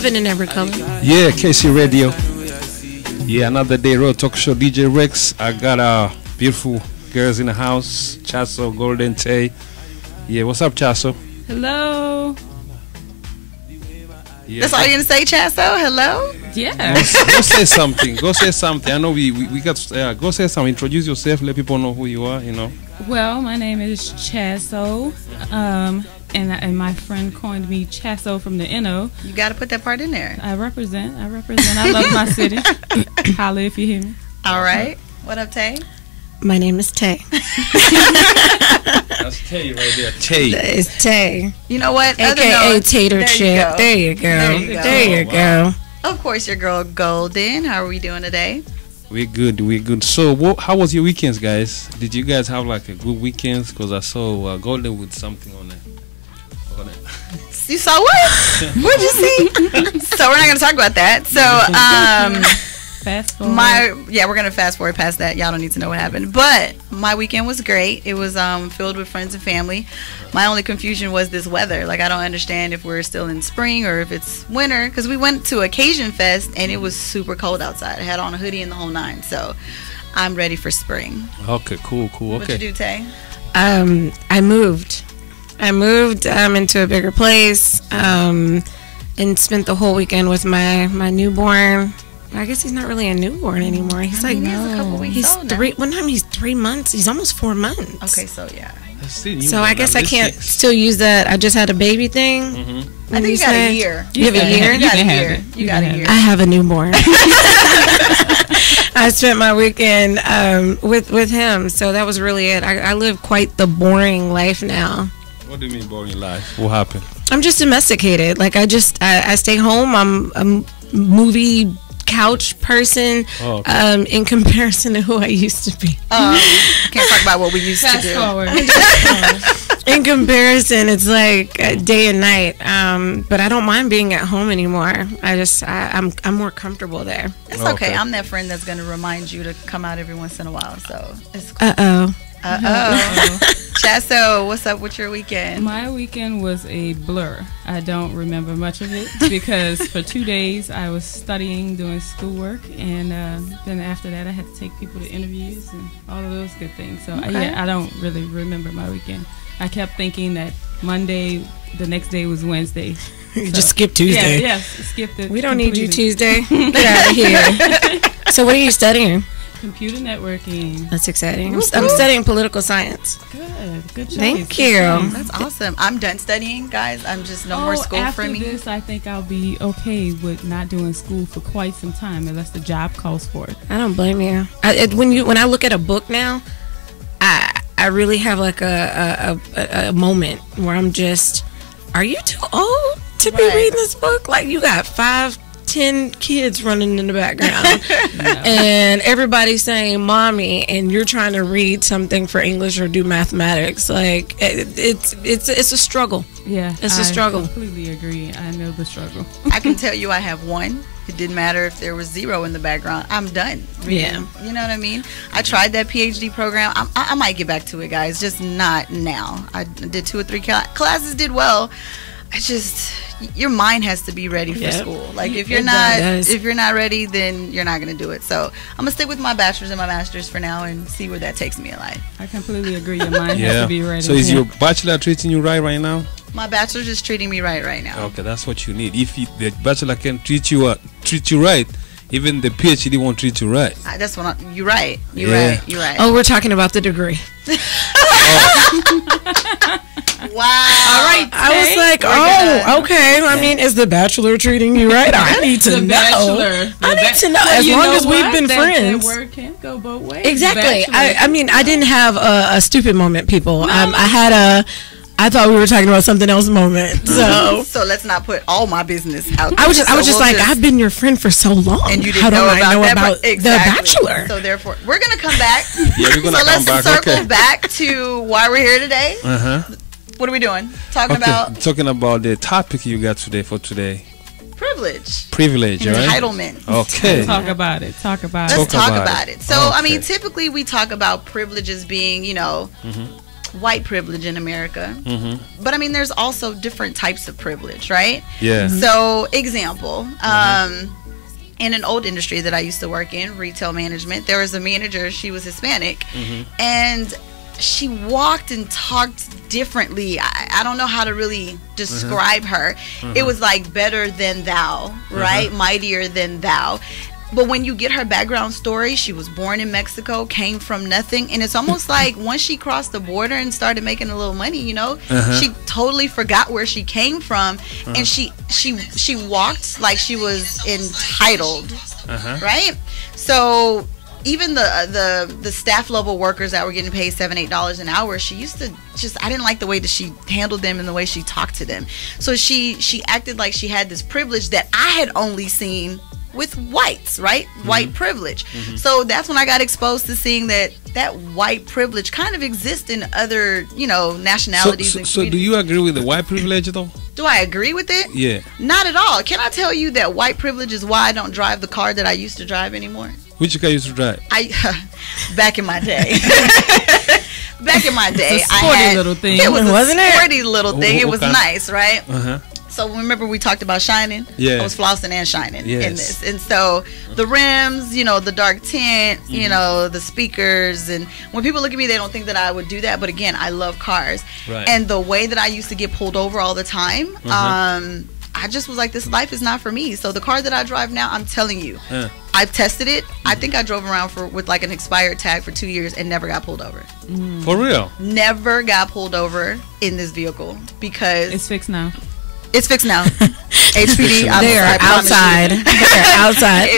Heaven in Every Color. Yeah, KC Radio. Yeah, another day, Road Talk Show. DJ Rex. I got beautiful girls in the house. Chaso, Golden Tay. Yeah, what's up, Chaso? Hello. Yeah. That's all you're gonna say, Chaso? Hello? Yeah. Go say something. Go say something. I know we got. Go say something. Introduce yourself. Let people know who you are. You know. Well, my name is Chaso, and my friend coined me Chaso from the NO. You got to put that part in there. I represent. I love my city. Holla if you hear me. All right. What up, Tay? My name is Tay. That's Tay right there. Tay. It's Tay. You know what? AKA Tater Chip. There you go. There you go. Of course, your girl Golden. How are we doing today? We're good. We're good. So, how was your weekends, guys? Did you guys have like a good weekends? Because I saw Golden with something on it. You saw what? What'd you see? So we're not gonna talk about that. So Fast forward. we're gonna fast forward past that. Y'all don't need to know what happened. But my weekend was great. It was filled with friends and family. My only confusion was this weather. Like, I don't understand if we're still in spring or if it's winter. Because we went to Occasion Fest and it was super cold outside. I had on a hoodie and the whole nine. So I'm ready for spring. Okay, cool. Okay. What'd you do, Tay? I moved. Into a bigger place and spent the whole weekend with my newborn. I guess he's not really a newborn anymore. He's he's a couple weeks old now. One time he's 3 months. He's almost 4 months. Okay, so yeah. So I guess I can't still use that. I just had a baby thing. Mm-hmm. I think you got a year. You have a year? You got a year. You got a year. I have a newborn. I spent my weekend with him, so that was really it. I live quite the boring life now. What do you mean boring life? What happened? I'm just domesticated. Like, I stay home. I'm a movie couch person in comparison to who I used to be. Can't talk about what we used to do. In comparison, it's like day and night. But I don't mind being at home anymore. I'm more comfortable there. It's okay. I'm that friend that's going to remind you to come out every once in a while. So it's cool. Uh-oh. Chaso, what's up with your weekend? My weekend was a blur. I don't remember much of it because for 2 days I was studying, doing schoolwork, and then after that I had to take people to interviews and all of those good things. So I don't really remember my weekend. I kept thinking that Monday, the next day was Wednesday. You just skip Tuesday. Yeah, skipped it. We don't need you Tuesday. Get out of here. So what are you studying? Computer networking. That's exciting. I'm studying political science. Good choice. Thank you. That's awesome. I'm done studying, guys. I'm just no more school for me. After this, I think I'll be okay with not doing school for quite some time unless the job calls for it. I don't blame you. When I look at a book now, I really have like a moment where I'm just, are you too old to be reading this book? Like, you got 5-10 kids running in the background and everybody's saying mommy, and you're trying to read something for English or do mathematics. Like, it's a struggle. Yeah, it's a struggle. I completely agree. I know the struggle. I can tell you I have one. It didn't matter if there was 0 in the background. I'm done reading. Yeah. You know what I mean? I tried that PhD program. I might get back to it, guys, just not now. I did 2 or 3 classes, did well. Your mind has to be ready for school. Like, if you're not ready, then you're not going to do it. So I'm gonna stick with my bachelor's and my master's for now and see where that takes me in life. I completely agree. Your mind has to be ready. So is your bachelor treating you right now? My bachelor's is treating me right now. Okay, that's what you need. If the bachelor can treat you right, even the PhD won't treat you right. That's what you're right. You're right. Oh, we're talking about the degree. Wow. All right. I was like, okay. I mean, is the bachelor treating you right? I need to know. I need to know. As long as we've been friends. That word can't go both ways. Exactly. I mean, I didn't have a stupid moment, people. I thought we were talking about something else moment. So let's not put all my business out there. I was just I've been your friend for so long. And you didn't How know do I know about The Bachelor? So therefore, we're going to come back. Yeah, we're going to come back. So let's circle back to why we're here today. What are we doing? Talking about the topic you got today for today. Privilege, right? Entitlement. Okay. Talk about it. Let's talk about it. So, I mean, typically we talk about privileges being, white privilege in America. But I mean, there's also different types of privilege, right? Yeah. So, example, in an old industry that I used to work in, retail management, there was a manager, she was Hispanic, and she walked and talked differently. I don't know how to really describe her. It was like better than thou, right? Mightier than thou. But when you get her background story, she was born in Mexico, came from nothing, and it's almost like once she crossed the border and started making a little money, you know, she totally forgot where she came from, and she walked like she was entitled, right? So even the staff level workers that were getting paid $7-8 an hour, she used to I didn't like the way that she handled them and the way she talked to them. So she acted like she had this privilege that I had only seen with whites, right? White privilege. So that's when I got exposed to seeing that white privilege kind of exists in other, you know, nationalities. So do you agree with the white privilege though? Do I agree with it? Yeah. Not at all. Can I tell you that white privilege is why I don't drive the car that I used to drive anymore? Which car you used to drive? Back in my day. Back in my day, it's a sporty little thing. It was Wasn't a it? sporty little thing. It was Okay. nice, right? So remember we talked about shining? Yeah. I was flossing and shining Yes. in this. And so the rims, you know, the dark tint, you know, the speakers. And when people look at me, they don't think that I would do that. But again, I love cars. Right. And the way that I used to get pulled over all the time, I just was like, this life is not for me. So the car that I drive now, I'm telling you, I've tested it. I think I drove around with like an expired tag for 2 years and never got pulled over. For real? Never got pulled over in this vehicle because It's fixed now. it's fixed now. HPD, They're I promise you. outside. They're outside.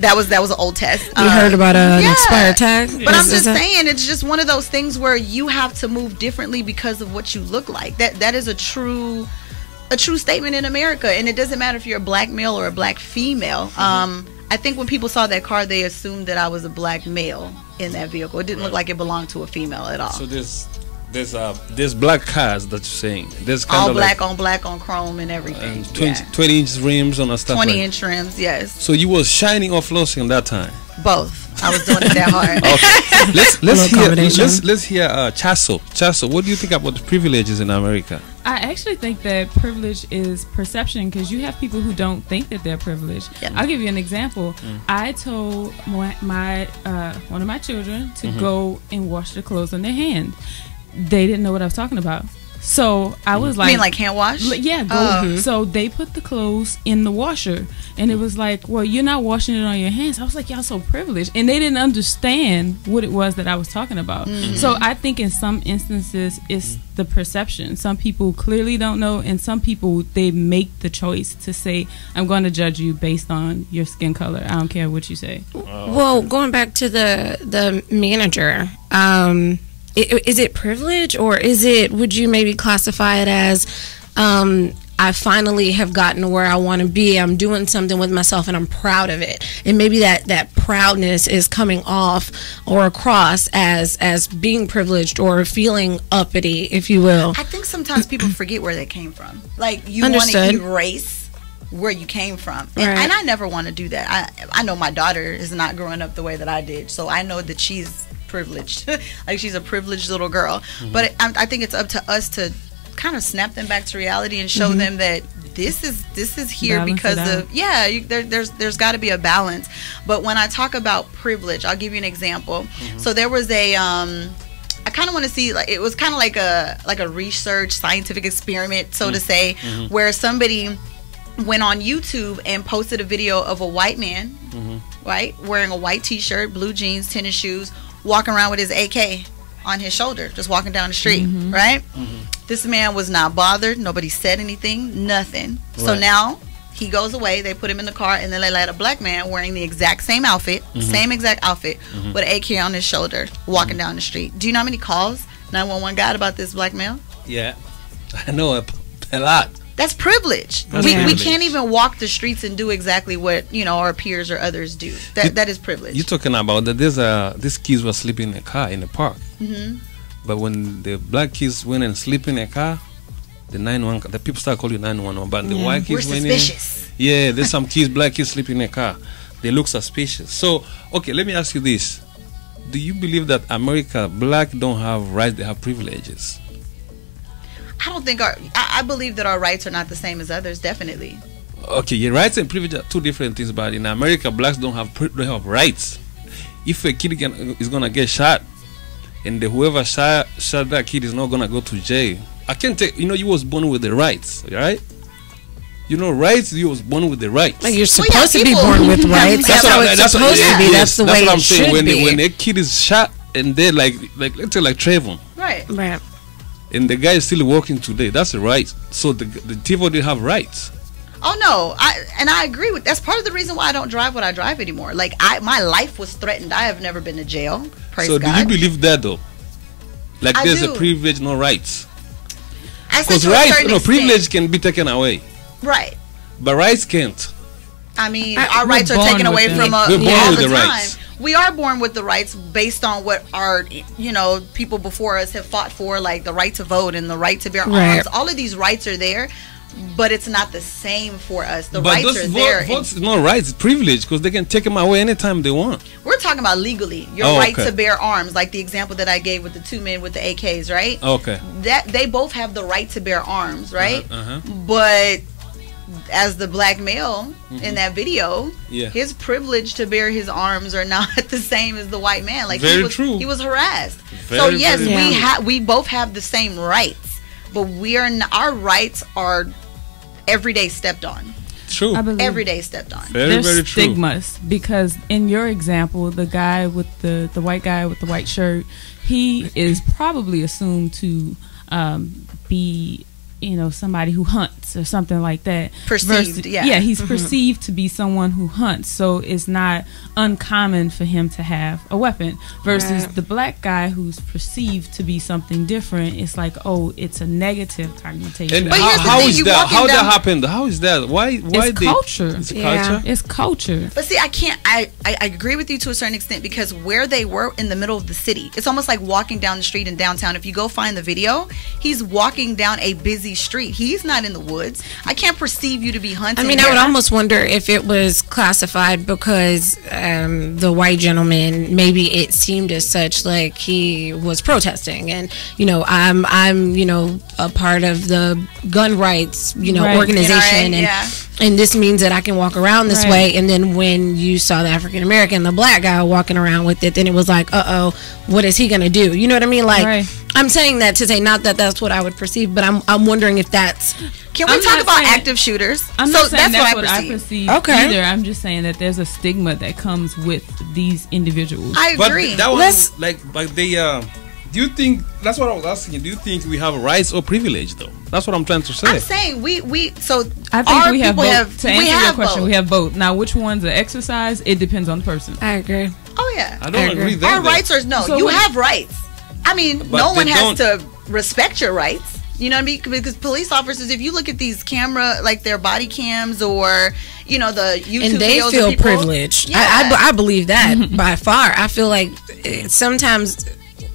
That was an old test. You heard about an yeah. expired tag? But I'm Is just that- saying, it's just one of those things where you have to move differently because of what you look like. That is a true statement in America, and it doesn't matter if you're a black male or a black female. I think when people saw that car, they assumed that I was a black male in that vehicle. It didn't look like it belonged to a female at all. So there's black cars that you're saying. There's kind All of black like, on black on chrome and everything. 20-inch rims on a stuff 20-inch rims, yes. So you was shining or flossing that time? Both. I was doing it that hard. Okay. let's Little hear combination. let's hear Chasso. Chasso, what do you think about the privileges in America? I actually think that privilege is perception because you have people who don't think that they're privileged. Yeah. I'll give you an example. I told my one of my children to go and wash their clothes on their hand. They didn't know what I was talking about. So I was You like, mean like hand wash? Yeah, go. Oh. So they put the clothes in the washer, and it was like, well, you're not washing it on your hands. I was like, y'all so privileged, and they didn't understand what it was that I was talking about. So I think in some instances it's the perception. Some people clearly don't know, and some people they make the choice to say, I'm going to judge you based on your skin color. I don't care what you say. Well, going back to the manager, is it privilege or would you maybe classify it as I finally have gotten to where I want to be. I'm doing something with myself and I'm proud of it. And maybe that proudness is coming off or across as being privileged or feeling uppity, if you will. I think sometimes people forget where they came from. Like you want Understood. to erase where you came from. And, Right. and I never want to do that. I know my daughter is not growing up the way that I did. So I know that she's privileged. Like she's a privileged little girl. But I think it's up to us to kind of snap them back to reality and show them that this is here Balance because it of there's got to be a balance. But when I talk about privilege, I'll give you an example. So there was a I kind of want to see, like, it was kind of like a research scientific experiment, so to say, where somebody went on YouTube and posted a video of a white man, right, wearing a white t-shirt, blue jeans, tennis shoes, walking around with his AK on his shoulder, just walking down the street, right? This man was not bothered. Nobody said anything, nothing. So Right. now he goes away. They put him in the car, and then they let a black man wearing the exact same outfit, same exact outfit, with an AK on his shoulder, walking down the street. Do you know how many calls 911 got about this black male? Yeah, I know a lot. That's privilege. That's We privilege. can't even walk the streets and do exactly what, you know, our peers or others do. That is privilege. You're talking about that these kids were sleeping in a car in the park. But when the black kids went and sleep in a car, the people start calling 911. But the white We're kids went in. suspicious. Yeah, there's some kids, black kids sleeping in a car. They look suspicious. So, okay, let me ask you this. do you believe that America black don't have rights? They have privileges. I don't think I believe that our rights are not the same as others. Definitely. Okay, your rights and privilege are two different things. But in America, blacks don't have rights. If a kid is gonna get shot, and whoever shot that kid is not gonna go to jail, I can't take. You know, you was born with the rights, right? You know, rights. You was born with the rights. Like you're supposed to be born with rights. That's how it's supposed to be. That's the way it should be. When a kid is shot and they're like let's say like Trayvon, right? And the guy is still working today. That's a right. So the Tivo didn't have rights. Oh no, I agree with. That's part of the reason why I don't drive what I drive anymore. Like my life was threatened. I have never been to jail. Praise God. So do you believe that though? Like I there's do. a privilege, no rights. Because rights, privilege can be taken away. Right. But rights can't. I mean, our rights are taken away from all the time. Rights. We are born with the rights based on what our, people before us have fought for, like the right to vote and the right to bear arms. All of these rights are there, but it's not the same for us. The rights are there. Votes is not rights, it's privilege, because they can take them away anytime they want. We're talking about legally. Your right to bear arms, like the example that I gave with the two men with the AKs, right? Okay. That they both have the right to bear arms, right? But as the black male in that video, his privilege to bear his arms are not the same as the white man. Like he was harassed. So yes, we both have the same rights, but our rights are every day stepped on. True. Every day stepped on. There's very true. Stigmas, because in your example, the guy with the white guy with the white shirt, he is probably assumed to be somebody who hunts or something like that. Perceived, yeah, he's perceived to be someone who hunts, so it's not uncommon for him to have a weapon. Versus the black guy who's perceived to be something different, it's like, oh, it's a negative connotation. And how is that? How that happened? How is that? Why? It's culture. It's culture. It's culture. But see, I agree with you to a certain extent, because where they were in the middle of the city, it's almost like walking down the street in downtown. If you go find the video, he's walking down a busy street. He's not in the woods. I can't perceive you to be hunting. I mean, I would almost wonder if it was classified because the white gentleman, maybe it seemed as such, like he was protesting, and I'm a part of the gun rights organization, and this means that I can walk around this way. And then when you saw the African American, the black guy walking around with it, then it was like, what is he gonna do? You know what I mean? Like, I'm saying that to say not that that's what I would perceive, but I'm wondering if that's. Can we talk about active shooters? I'm not saying that's what I perceive either. I'm just saying that there's a stigma that comes with these individuals. I agree. But that was do you think, that's what I was asking, do you think we have rights or privilege though? That's what I'm trying to say. I'm saying I think we have both. To answer your question, both. we have both. Now, which one's an exercise? It depends on the person. I agree. Oh yeah. I don't agree that. Our rights are you have rights. I mean, but no one has to respect your rights. You know what I mean? Because police officers, if you look at these camera, like their body cams or the YouTube and they videos feel of people, privileged. I believe that by far. I feel like sometimes.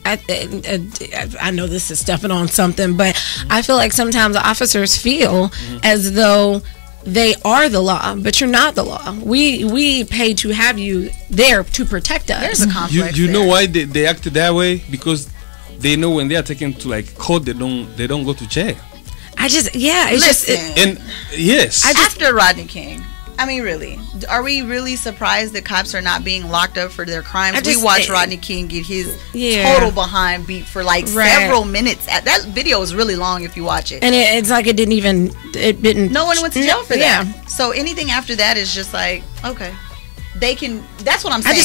I know this is stepping on something, but I feel like sometimes the officers feel as though they are the law, but you're not the law. We pay to have you there to protect us. There's a complex. You know why they acted that way? Because they know when they are taken to like court, they don't go to jail. After Rodney King. I mean, really, are we really surprised that cops are not being locked up for their crimes? We watched Rodney King get his total behind beat for like several minutes. That video is really long if you watch it. And it's like it didn't. No one went to jail for that. Yeah. So anything after that is just like, okay, they can. That's what I'm saying.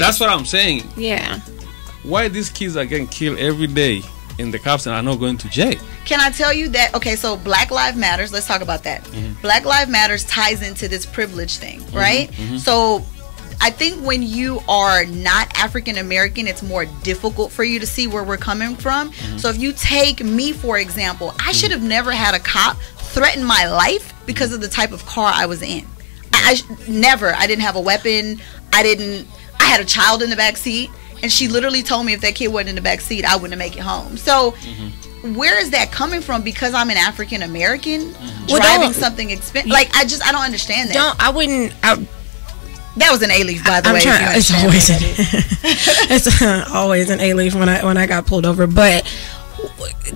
That's what I'm saying. Yeah. Why these kids are getting killed every day and the cops are not going to jail? Can I tell you that? Okay, so Black Lives Matters. Let's talk about that. Black Lives Matters ties into this privilege thing, right? So I think when you are not African American, it's more difficult for you to see where we're coming from. So if you take me, for example, I should have never had a cop threaten my life because of the type of car I was in. Never. I didn't have a weapon. I had a child in the back seat. And she literally told me if that kid wasn't in the back seat, I wouldn't make it home. So where is that coming from? Because I'm an African American driving something expensive? Like, I don't understand that. That was an A-leaf, by the I'm way. trying. It's always it's always an A-leaf when I got pulled over. But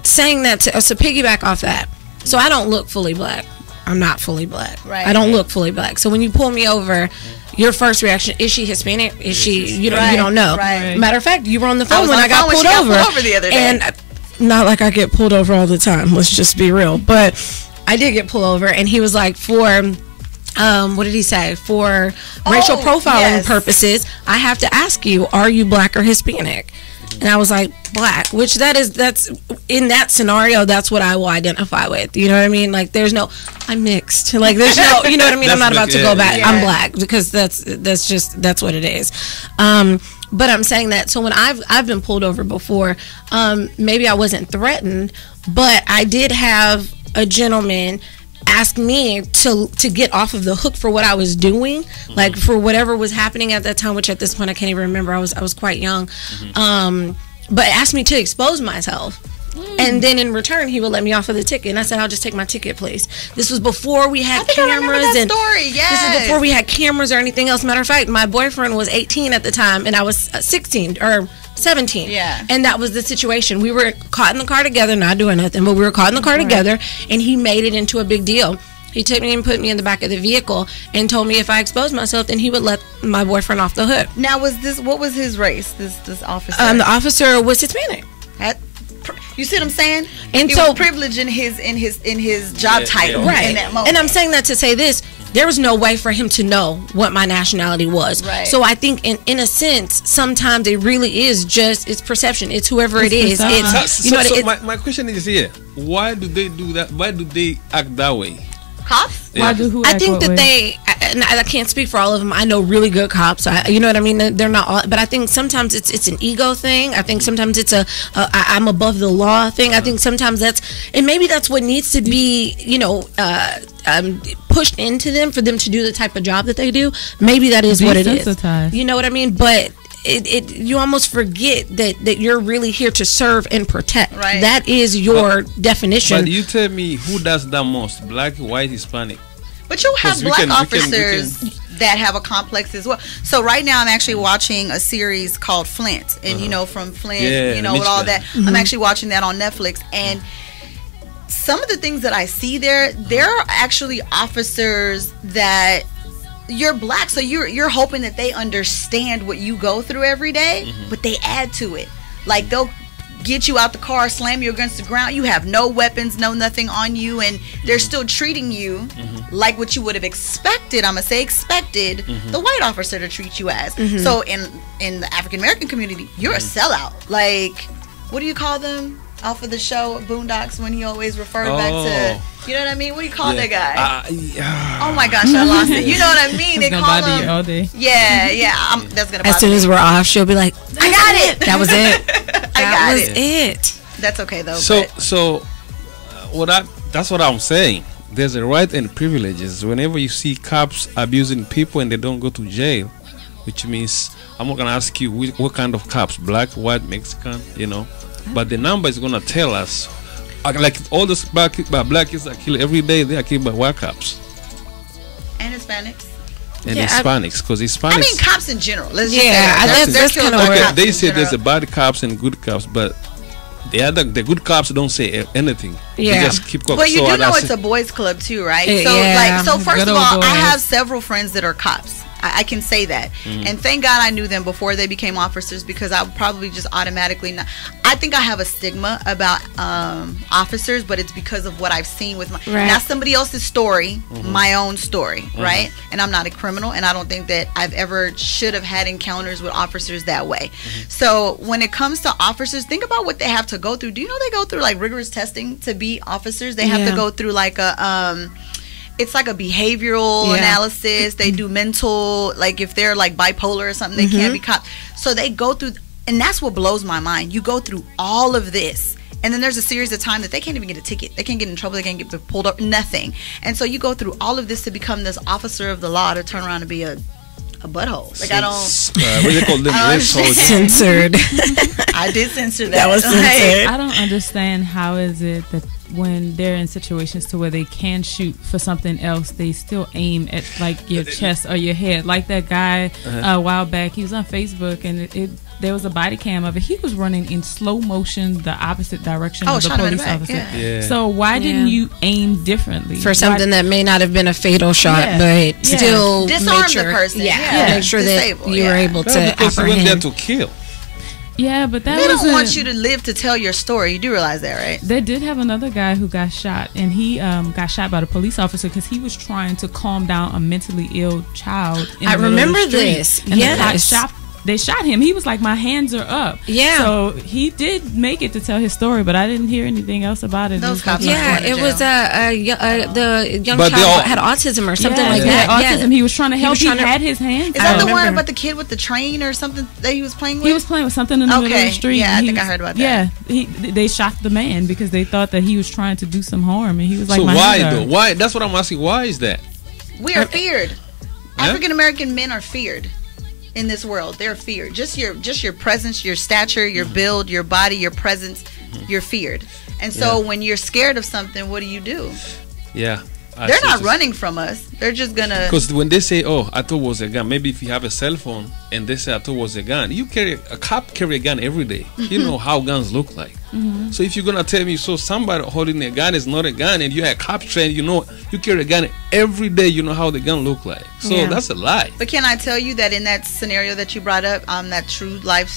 saying that to piggyback off that, so I don't look fully black. I'm not fully black. Right. I don't look fully black. So when you pull me over, your first reaction, is she Hispanic? Is she? You don't know. Right. Matter of fact, you were on the phone when I got pulled over over. the other day. And not like I get pulled over all the time. Let's just be real. But I did get pulled over, and he was like, for what did he say? For racial profiling purposes, I have to ask you, are you black or Hispanic? And I was like, black, which that's in that scenario, that's what I will identify with. You know what I mean? Like, there's no, I'm mixed. Like, there's no, you know what I mean? I'm not about to go back. I'm black, because that's what it is. But I'm saying that, so when I've been pulled over before, maybe I wasn't threatened, but I did have a gentleman ask me to get off of the hook for what I was doing, like for whatever was happening at that time, which at this point I can't even remember. I was quite young, but asked me to expose myself. And then in return, he would let me off of the ticket. And I said, I'll just take my ticket, please. This was before we had cameras. That story. Yes. This was before we had cameras or anything else. Matter of fact, my boyfriend was 18 at the time, and I was 16 or 17. Yeah. And that was the situation. We were caught in the car together, not doing nothing, but we were caught in the car together, and he made it into a big deal. He took me and put me in the back of the vehicle and told me if I exposed myself, then he would let my boyfriend off the hook. Now, what was his race, this officer? The officer was Hispanic. You see what I'm saying? And he so was privileged in his job title, right? In that moment. And I'm saying that to say this: there was no way for him to know what my nationality was. Right. So I think, in a sense, sometimes it really is just it's perception. It's whoever it is. It's my question is here: why do they do that? Why do they act that way? Cops? Yeah. Why do who? I think that way? I can't speak for all of them. I know really good cops. You know what I mean? They're not all, but I think sometimes it's an ego thing. I think sometimes it's I'm above the law thing. I think sometimes and maybe that's what needs to be, pushed into them for them to do the type of job that they do. Maybe that is what it is. You know what I mean? But you almost forget that you're really here to serve and protect. Right. That is your definition. But you tell me who does that most? Black, white, Hispanic? But you have black officers that have a complex as well. So right now I'm actually watching a series called Flint, and from Flint, with all that. I'm actually watching that on Netflix, and some of the things that I see there are actually officers that you're black, so you're hoping that they understand what you go through every day, but they add to it. Like, they'll get you out the car, slam you against the ground. You have no weapons, no nothing on you, and they're still treating you like what you would have expected. I'm gonna say expected the white officer to treat you as. So in the African American community, you're a sellout. Like, what do you call them off of the show Boondocks when he always referred back to? You know what I mean? What do you call that guy? Oh my gosh, I lost it. You know what I mean? They call him. All day. Yeah. That's gonna. As soon as we're off, she'll be like, "I got it. That was it. That was it." That's okay though. That's what I'm saying. There's a right and privileges. Whenever you see cops abusing people and they don't go to jail, which means I'm not gonna ask you what kind of cops, black, white, Mexican, but the number is gonna tell us. Like all those black kids that kill every day, they are killed by white cops and Hispanics. And Hispanics, because Hispanics. I mean, cops in general. Let's just that's kind of weird. They say there's a bad cops and good cops, but the good cops don't say anything. Yeah. They just keep going. But you do know it's a boys' club too, right? So first of all, I have several friends that are cops. I can say that. And thank God I knew them before they became officers, because I would probably just automatically not. I think I have a stigma about officers, but it's because of what I've seen with not somebody else's story, my own story, right? And I'm not a criminal, and I don't think that I've ever should have had encounters with officers that way. So when it comes to officers, think about what they have to go through. Do you know they go through like rigorous testing to be officers? They have to go through like a it's like a behavioral analysis. They do mental, like if they're like bipolar or something, they can't be caught. So they go through, and that's what blows my mind. You go through all of this, and then there's a series of time that they can't even get a ticket. They can't get in trouble. They can't get pulled up. Nothing. And so you go through all of this to become this officer of the law to turn around and be a butthole. Like, I don't. What do they call them? Censored. I did censor that. That was censored. I don't understand how is it that when they're in situations to where they can shoot for something else, they still aim at like your chest or your head. Like that guy a while back, he was on Facebook, and there was a body cam of it. He was running in slow motion the opposite direction of the police officer. Yeah. So why didn't you aim differently for something that may not have been a fatal shot, but still disarm make sure, the person? Make sure that you were able to because he went there to kill. Yeah, but that they don't want you to live to tell your story. You do realize that, right? They did have another guy who got shot, and he got shot by the police officer because he was trying to calm down a mentally ill child. I remember this. Yes. They shot him. He was like, "My hands are up." Yeah. So he did make it to tell his story, but I didn't hear anything else about it. Those cops. It was the young child had autism or something like that. Autism. He was trying to help. He had his hands. Is that the one about the kid with the train or something that he was playing with? He was playing with something in the middle of the street. Yeah, I think I heard about that. Yeah, they shot the man because they thought that he was trying to do some harm, and he was like, "So why though? Why? That's what I'm asking. Why is that? We are feared. African American men are feared. In this world, they're feared. Just your presence, your stature, your build, your body, your presence, you're feared. And so when you're scared of something, what do? Yeah. They're not running from us. They're just gonna. Because when they say, "Oh, I thought it was a gun," maybe if you have a cell phone and they say, "I thought it was a gun," a cop carry a gun every day. You know how guns look like. So if you're gonna tell me, so somebody holding a gun is not a gun, and you have cops trained, you carry a gun every day, you know how the gun look like. So that's a lie. But can I tell you that in that scenario that you brought up, that true life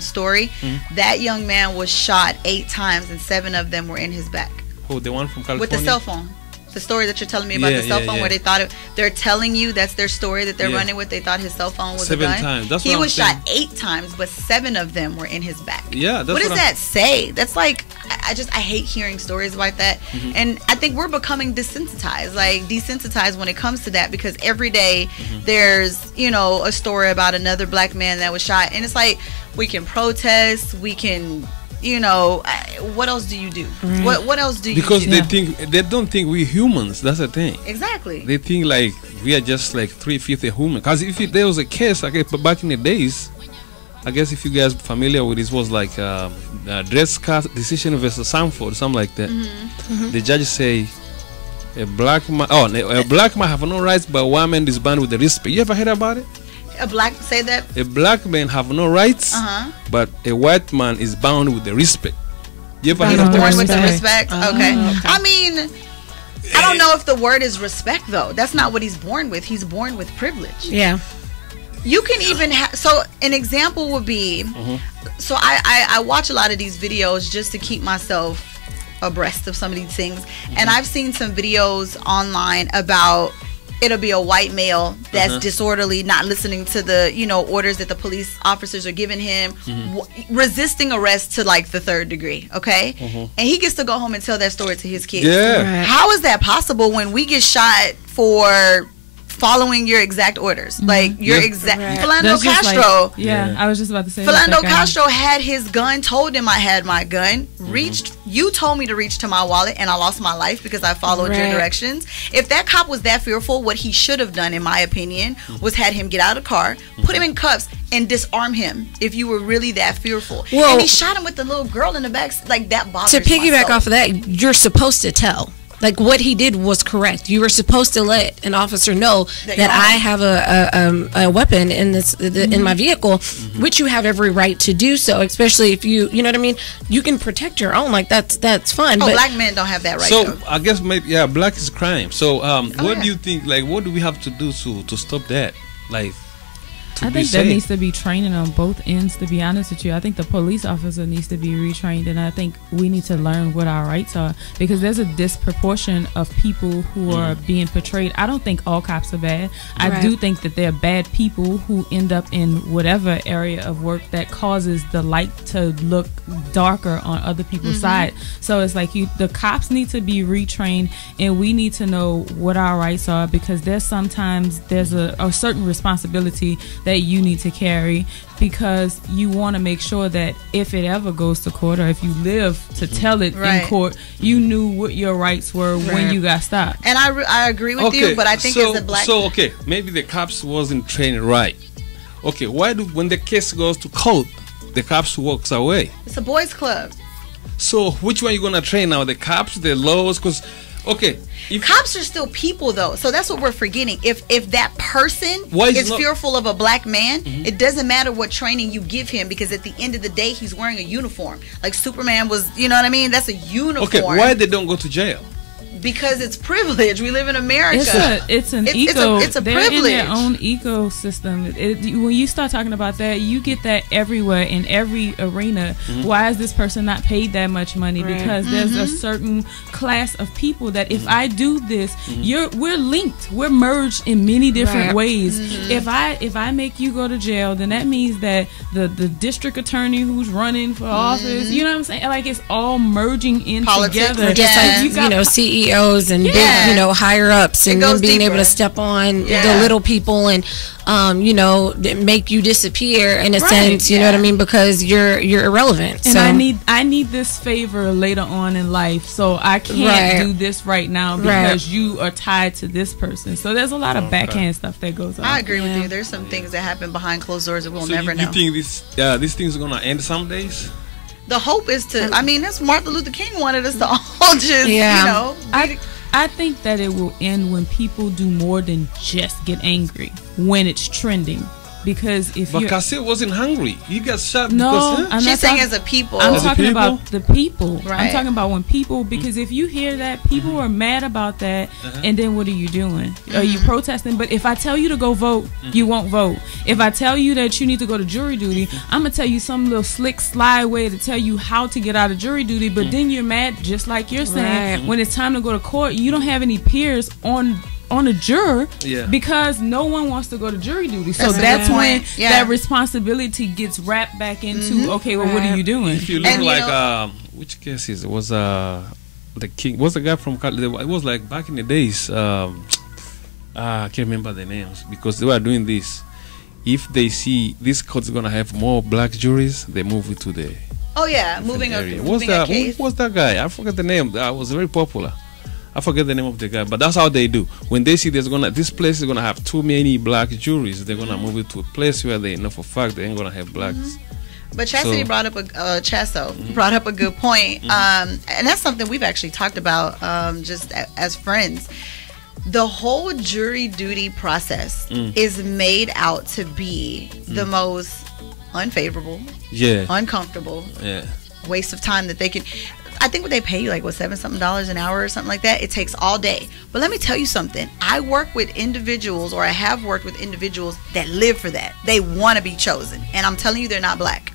story, that young man was shot 8 times and 7 of them were in his back. Oh, the one from California? With the cell phone. The story that you're telling me about the cell phone, where they thought they're telling you that's their story that they're running with. They thought his cell phone was 7 a gun. times. That's he what was shot 8 times, but 7 of them were in his back. Yeah, that's what does that say? That's like I hate hearing stories like that, and I think we're becoming desensitized when it comes to that, because every day there's a story about another black man that was shot, and it's like we can protest, we can. What else do you do? What else do you do? Because they don't think we're humans. That's the thing. Exactly. They think like we are just like 3/5 a human. Because if there was a case, I guess, back in the days, I guess if you guys familiar with this, was like Dred Scott decision versus Sanford, something like that. The judge say a black man have no rights, but one man is bound with the respect. You ever heard about it? A black say that a black man have no rights, but a white man is bound with the respect. You ever heard of born with the respect? Okay. I mean, I don't know if the word is respect though. That's not what he's born with. He's born with privilege. Yeah. You can even so an example would be so I watch a lot of these videos just to keep myself abreast of some of these things, and I've seen some videos online about it'll be a white male that's disorderly, not listening to the orders that the police officers are giving him, resisting arrest to like the 3rd degree, okay? And he gets to go home and tell that story to his kids. How is that possible when we get shot for following your exact orders? Like your exact Philando Castro. I was just about to say Philando Castro had his gun, told him I had my gun, you told me to reach to my wallet, and I lost my life because I followed your directions. If that cop was that fearful, what he should have done, in my opinion, was had him get out of the car, put him in cuffs, and disarm him if you were really that fearful. Well, and he shot him with the little girl in the back. Like, that bothers To piggyback myself. off of that, you're supposed to tell. Like, what he did was correct. You were supposed to let an officer know that I have a weapon in in my vehicle, which you have every right to do so. Especially if you know what I mean. You can protect your own. Like that's fun. Oh, but black men don't have that right. So though. I guess maybe black is crime. So what do you think? Like, what do we have to do to stop that? Like. I think there needs to be training on both ends, to be honest with you. I think the police officer needs to be retrained, and I think we need to learn what our rights are, because there's a disproportion of people who are being portrayed. I don't think all cops are bad. I do think that they're bad people who end up in whatever area of work that causes the light to look darker on other people's side. So it's like the cops need to be retrained, and we need to know what our rights are, because there's a certain responsibility that you need to carry, because you want to make sure that if it ever goes to court, or if you live to tell it in court, you knew what your rights were when you got stopped. And I agree with you, but I think as a black... So, okay, maybe the cops wasn't trained right. Okay, why when the case goes to court, the cops walks away? It's a boys club. So which one you gonna train now? The cops, the laws? Because okay, if Cops are still people, though, so that's what we're forgetting. If that person Why is is not- fearful of a black man, it doesn't matter what training you give him, because at the end of the day, he's wearing a uniform. Like Superman was, you know what I mean? That's a uniform. okay, why they don't go to jail? Because it's privilege. We live in America. It's a they're privilege. in their own ecosystem. When you start talking about that, you get that everywhere in every arena. Why is this person not paid that much money? Right. Because there's a certain class of people that if I do this, we're linked. We're merged in many different Right. ways. If I make you go to jail, then that means that the district attorney who's running for office, you know what I'm saying? Like it's all merging in Politics, together. Just Yeah. like, You got CEOs and big, Yeah. higher ups, and goes them being able deeper. to step on Yeah. the little people and make you disappear in a Right. sense, you know what I Yeah. mean, because you're irrelevant. And so I need this favor later on in life, so I can't Right. do this right now Right. because you are tied to this person. So there's a lot of backhand stuff that goes on. I agree with Yeah. you. There's some things that happen behind closed doors that we'll So never you know. think this thing's gonna end some days? The hope is to, I mean, that's Martin Luther King wanted us to all just, Yeah. I think that it will end when people do more than just get angry when it's trending. Because if But you Cassette wasn't hungry. He got shot no, because I'm She's not saying talking- as a people. I'm As a talking people? about the people. I'm Right. talking about when people, because if you hear that, people are mad about that, and then what are you doing? Are you protesting? But if I tell you to go vote, you won't vote. If I tell you that you need to go to jury duty, I'm going to tell you some little slick, sly way to tell you how to get out of jury duty, but then you're mad, just like you're saying, Right. when it's time to go to court, you don't have any peers on a juror Yeah. because no one wants to go to jury duty. So That's a that's good when point. Yeah. that responsibility gets wrapped back into, okay, well, what are Right. you doing? if you look And you like know- which cases it was the king was the guy from it was like back in the days I can't remember the names because they were doing this. If they see this court's gonna have more black juries, they move it to the Oh yeah, moving a, area. moving a case. Who was that guy? I forget the name. That was very popular. I forget the name of the guy, but that's how they do. When they see this place is gonna have too many black juries, they're gonna move it to a place where they know for a fact they ain't gonna have blacks. But Chastity So- brought up brought up a good point, and that's something we've actually talked about just as friends. The whole jury duty process is made out to be the most unfavorable, Yeah, uncomfortable yeah. waste of time that they can. I think what they pay you, like what, $7-something an hour or something like that. It takes all day. But let me tell you something. I work with individuals, or I have worked with individuals that live for that. They want to be chosen, and I'm telling you, they're not black.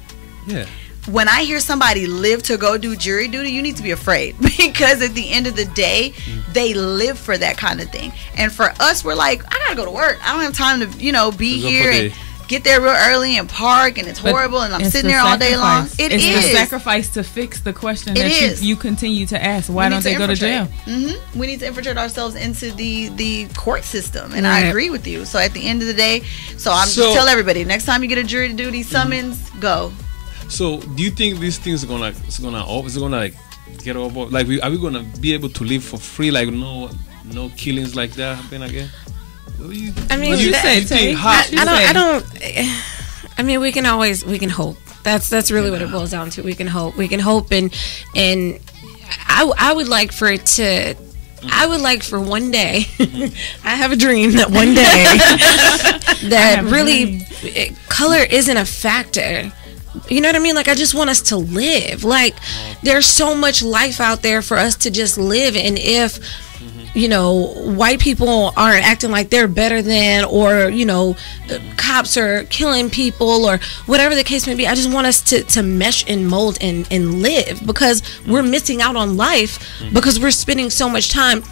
Yeah. When I hear somebody live to go do jury duty, you need to be afraid, because at the end of the day, they live for that kind of thing. And for us, we're like, I gotta go to work. I don't have time to, be Go here for and the- get there real early and park, and it's But horrible, and I'm it's sitting the there all day long. sacrifice. It's It's the sacrifice to fix the question It that is. you continue to ask. Why don't they go to jail? We need to infiltrate ourselves into the court system, and I Right. agree with you. So at the end of the day, I'm So- just tell everybody, next time you get a jury duty summons, go. So, do you think this thing's gonna like get over? Like, are we gonna be able to live for free? Like, no killings like that happen again? I mean, What do you that- think? Tay? How- I don't. I mean, we can hope. That's really what it boils down to. We can hope, and I would like for it to. I would like for one day. I have a dream that one day that have a really color isn't a factor. You know what I mean? Like, I just want us to live. Like, there's so much life out there for us to just live. And if white people aren't acting like they're better than, or, cops are killing people or whatever the case may be, I just want us to mesh and mold and live, because we're missing out on life because we're spending so much time,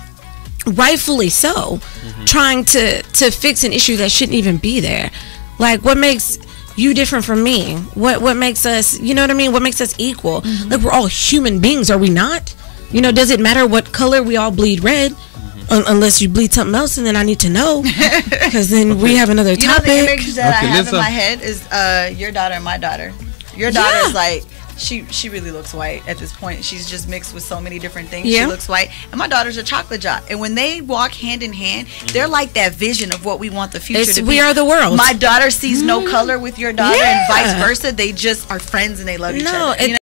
rightfully so, trying to fix an issue that shouldn't even be there. Like, what makes you different from me? What makes us, you know what I mean? What makes us equal? Like, we're all human beings, are we not? Does it matter what color? We all bleed red. Unless you bleed something else, and then I need to know, because then we have another You know, topic. the image that Okay, I have let's, in my head is your daughter and my daughter. Your daughter's like, she really looks white at this point. She's just mixed with so many different things. Yeah. She looks white. And my daughter's a chocolate jock. And when they walk hand in hand, they're like that vision of what we want the future to be. We are the world. My daughter sees no color with your daughter, and Yeah. vice versa. They just are friends and they love each No, other. You know?